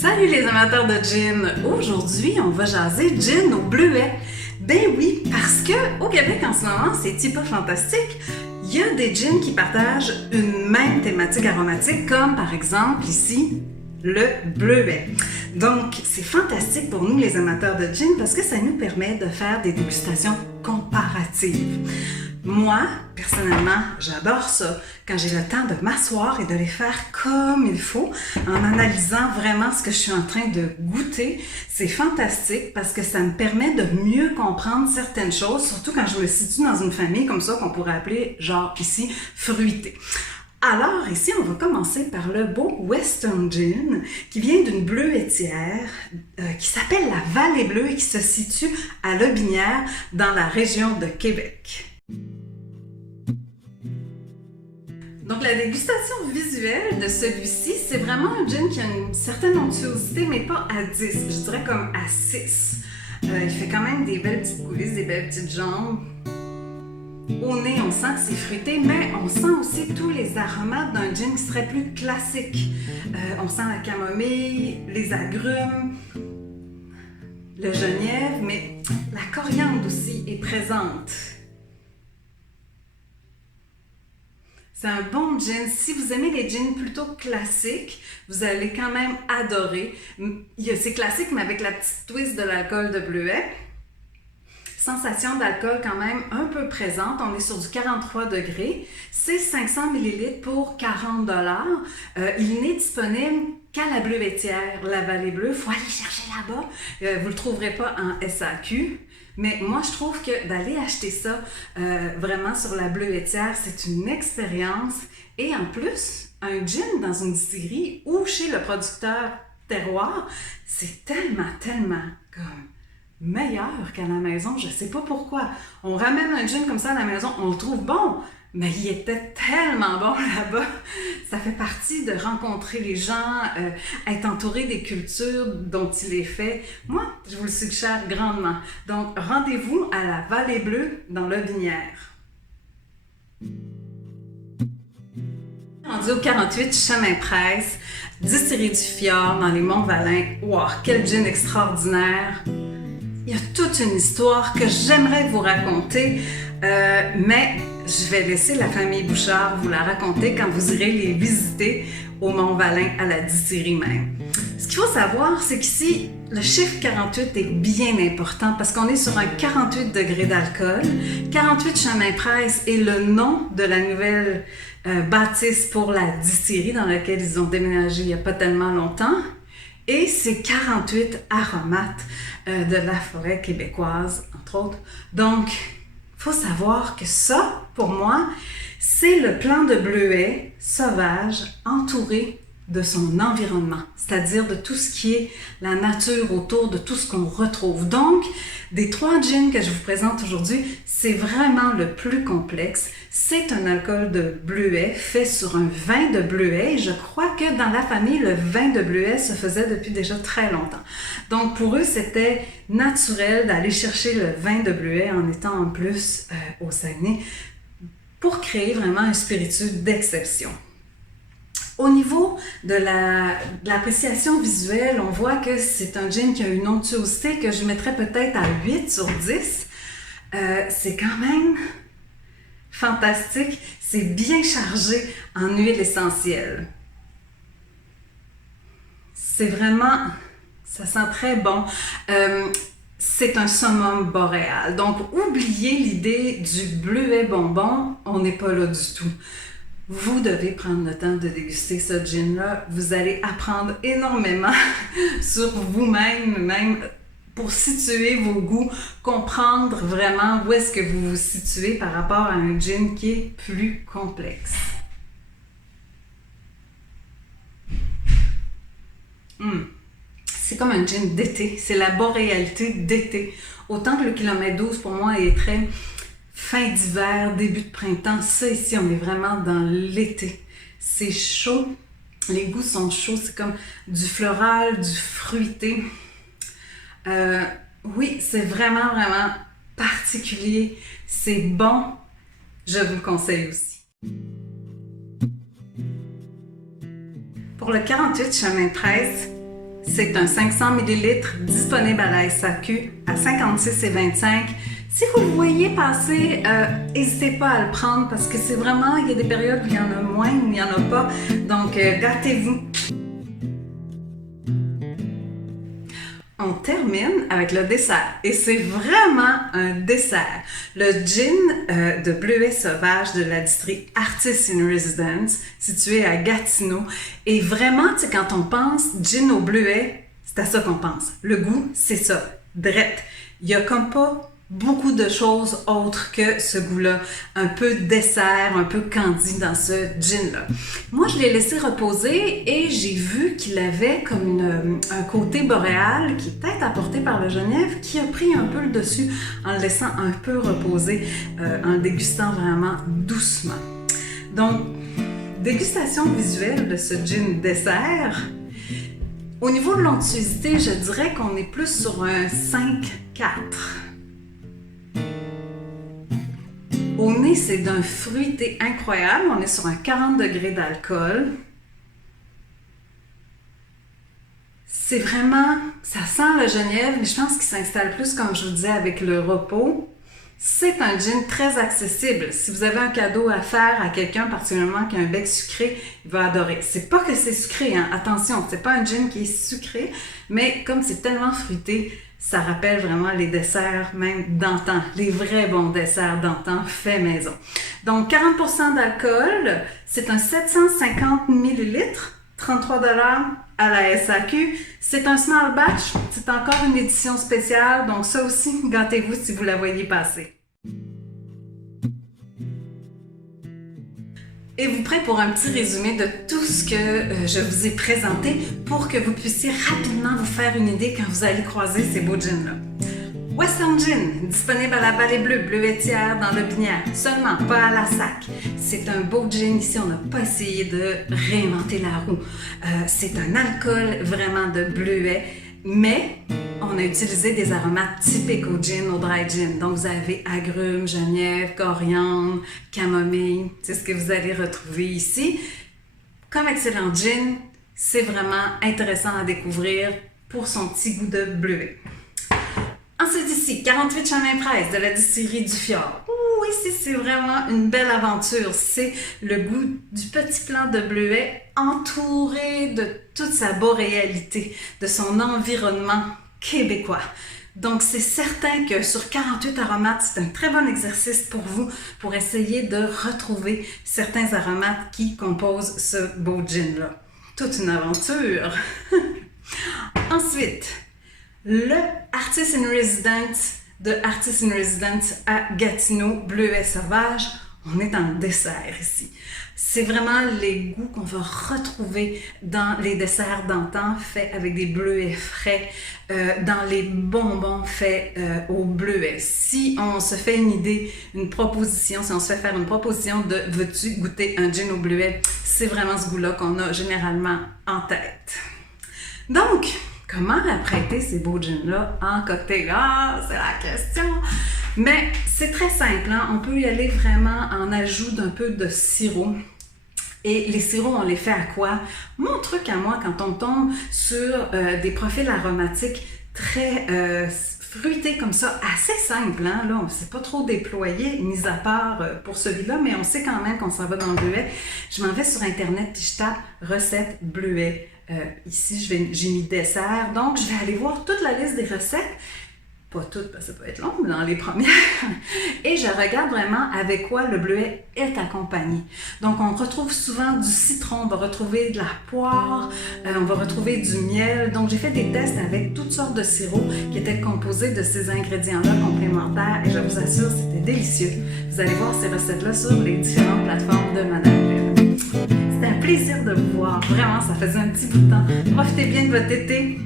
Salut les amateurs de gin! Aujourd'hui, on va jaser gin au bleuet. Ben oui, parce que au Québec en ce moment, c'est pas fantastique. Il y a des gins qui partagent une même thématique aromatique, comme par exemple ici, le bleuet. Donc, c'est fantastique pour nous les amateurs de gin parce que ça nous permet de faire des dégustations comparatives. Moi, personnellement, j'adore ça, quand j'ai le temps de m'asseoir et de les faire comme il faut, en analysant vraiment ce que je suis en train de goûter. C'est fantastique parce que ça me permet de mieux comprendre certaines choses, surtout quand je me situe dans une famille comme ça qu'on pourrait appeler, genre ici, fruitée. Alors ici, on va commencer par le beau Western Gin qui vient d'une bleuetière qui s'appelle la Vallée Bleue et qui se situe à Lobinière dans la région de Québec. Donc la dégustation visuelle de celui-ci, c'est vraiment un gin qui a une certaine onctuosité, mais pas à 10, je dirais comme à 6. Il fait quand même des belles petites coulisses, des belles petites jambes. Au nez, on sent que c'est fruité, mais on sent aussi tous les aromates d'un gin qui serait plus classique. On sent la camomille, les agrumes, le genièvre, mais la coriandre aussi est présente. C'est un bon gin. Si vous aimez les gins plutôt classiques, vous allez quand même adorer. C'est classique, mais avec la petite twist de l'alcool de bleuet. Sensation d'alcool quand même un peu présente. On est sur du 43 degrés. C'est 500 ml pour 40 $. Il n'est disponible qu'à la bleuetière, la Vallée Bleue. Il faut aller chercher là-bas. Vous ne le trouverez pas en SAQ. Mais moi, je trouve que d'aller acheter ça vraiment sur la bleuetière, c'est une expérience. Et en plus, un gin dans une distillerie ou chez le producteur terroir, c'est tellement comme meilleur qu'à la maison. Je ne sais pas pourquoi. On ramène un gin comme ça à la maison, on le trouve bon. Mais il était tellement bon là-bas. Ça fait partie de rencontrer les gens, être entouré des cultures dont il est fait. Moi, je vous le suggère grandement. Donc, rendez-vous à la Vallée Bleue dans Lobinière. Rendu au 48 Chemin Presse, distillerie du Fjord dans les Monts-Valin. Wow, quel gin extraordinaire! Il y a toute une histoire que j'aimerais vous raconter, mais je vais laisser la famille Bouchard vous la raconter quand vous irez les visiter au Mont-Valin à la distillerie même. Ce qu'il faut savoir, c'est qu'ici, le chiffre 48 est bien important parce qu'on est sur un 48 degrés d'alcool. 48 Chemin Presse est le nom de la nouvelle bâtisse pour la distillerie dans laquelle ils ont déménagé il n'y a pas tellement longtemps. Et c'est 48 aromates de la forêt québécoise, entre autres. Donc, il faut savoir que ça, pour moi, c'est le plant de bleuet sauvage entouré de son environnement, c'est-à-dire de tout ce qui est la nature autour, de tout ce qu'on retrouve. Donc, des 3 gins que je vous présente aujourd'hui, c'est vraiment le plus complexe. C'est un alcool de bleuet fait sur un vin de bleuet. Et je crois que dans la famille, le vin de bleuet se faisait depuis déjà très longtemps. Donc, pour eux, c'était naturel d'aller chercher le vin de bleuet en étant en plus au Saguenay pour créer vraiment un spiritueux d'exception. Au niveau de l'appréciation visuelle, on voit que c'est un gin qui a une onctuosité que je mettrais peut-être à 8 sur 10. C'est quand même fantastique. C'est bien chargé en huile essentielle. C'est vraiment... ça sent très bon. C'est un summum boréal. Donc, oubliez l'idée du bleuet bonbon. On n'est pas là du tout. Vous devez prendre le temps de déguster ce gin-là. Vous allez apprendre énormément sur vous-même, même pour situer vos goûts, comprendre vraiment où est-ce que vous vous situez par rapport à un gin qui est plus complexe. C'est comme un gin d'été. C'est la boréalité d'été. Autant que le kilomètre 12 pour moi est très... fin d'hiver, début de printemps, ça ici, on est vraiment dans l'été. C'est chaud, les goûts sont chauds, c'est comme du floral, du fruité. Oui, c'est vraiment particulier. C'est bon, je vous le conseille aussi. Pour le 48 Chemin Presse, C'est un 500 ml disponible à la SAQ à 56,25 $. Si vous le voyez passer, n'hésitez pas à le prendre parce que c'est vraiment, il y a des périodes où il y en a moins, où il n'y en a pas. Donc, gâtez-vous. On termine avec le dessert et c'est vraiment un dessert. Le gin de bleuet sauvage de la distillerie Artist in Residence située à Gatineau. Et vraiment, tu sais, quand on pense gin au bleuet, c'est à ça qu'on pense. Le goût, c'est ça, drette. Il y a comme pas beaucoup de choses autres que ce goût-là. Un peu dessert, un peu candy dans ce gin-là. Moi, je l'ai laissé reposer et j'ai vu qu'il avait comme un côté boréal qui est peut-être apporté par le genièvre qui a pris un peu le dessus en le laissant un peu reposer, en le dégustant vraiment doucement. Donc, dégustation visuelle de ce gin dessert. Au niveau de l'onctuosité, je dirais qu'on est plus sur un 5-4. Au nez, c'est d'un fruité incroyable. On est sur un 40 degrés d'alcool. C'est vraiment... Ça sent le genièvre, mais je pense qu'il s'installe plus, comme je vous disais, avec le repos. C'est un gin très accessible. Si vous avez un cadeau à faire à quelqu'un, particulièrement qui a un bec sucré, il va adorer. C'est pas que c'est sucré, hein? Attention, c'est pas un gin qui est sucré, mais comme c'est tellement fruité, ça rappelle vraiment les desserts même d'antan, les vrais bons desserts d'antan faits maison. Donc 40% d'alcool, c'est un 750 ml, 33 $ à la SAQ. C'est un small batch, c'est encore une édition spéciale, donc ça aussi, gâtez-vous si vous la voyez passer. Êtes-vous prêts pour un petit résumé de tout ce que je vous ai présenté pour que vous puissiez rapidement vous faire une idée quand vous allez croiser ces beaux gins-là? Western Gin, disponible à la Vallée Bleue, Bleuetière dans le Binière, seulement pas à la SAQ. C'est un beau gin ici, on n'a pas essayé de réinventer la roue. C'est un alcool vraiment de bleuet, mais on a utilisé des aromates typiques au gin, au dry gin. Donc vous avez agrumes, genièvre, coriandre, camomille, c'est ce que vous allez retrouver ici. Comme excellent gin, c'est vraiment intéressant à découvrir pour son petit goût de bleuet. Ensuite ici, 48 Chemin Presse de la distillerie du Fjord. Ouh, ici c'est vraiment une belle aventure. C'est le goût du petit plant de bleuet entouré de toute sa boréalité, de son environnement québécois. Donc c'est certain que sur 48 aromates, c'est un très bon exercice pour vous pour essayer de retrouver certains aromates qui composent ce beau gin-là. Toute une aventure! Ensuite, le Artist in Residence de Artist in Residence à Gatineau, bleuet sauvage. On est en dessert ici. C'est vraiment les goûts qu'on va retrouver dans les desserts d'antan faits avec des bleuets frais, dans les bonbons faits au bleuet. Si on se fait une idée, une proposition, si on se fait faire une proposition de « veux-tu goûter un gin au bleuet », c'est vraiment ce goût-là qu'on a généralement en tête. Donc, comment apprêter ces beaux gins-là en cocktail? Ah, c'est la question! Mais c'est très simple, hein? On peut y aller vraiment en ajout d'un peu de sirop. Et les sirops, on les fait à quoi? Mon truc à moi, quand on tombe sur des profils aromatiques très fruités comme ça, assez simples, hein? Là, on ne s'est pas trop déployé, mis à part pour celui-là, mais on sait quand même qu'on s'en va dans le bleuet. Je m'en vais sur Internet et je tape « recette bleuet ». Ici, j'ai mis dessert, donc je vais aller voir toute la liste des recettes. Pas toutes, parce que ça peut être long, mais dans les premières. Et je regarde vraiment avec quoi le bleuet est accompagné. Donc, on retrouve souvent du citron, on va retrouver de la poire, on va retrouver du miel. Donc, j'ai fait des tests avec toutes sortes de sirops qui étaient composés de ces ingrédients-là complémentaires. Et je vous assure, c'était délicieux. Vous allez voir ces recettes-là sur les différentes plateformes de Madame Bulle. C'était un plaisir de vous voir. Vraiment, ça faisait un petit bout de temps. Profitez bien de votre été.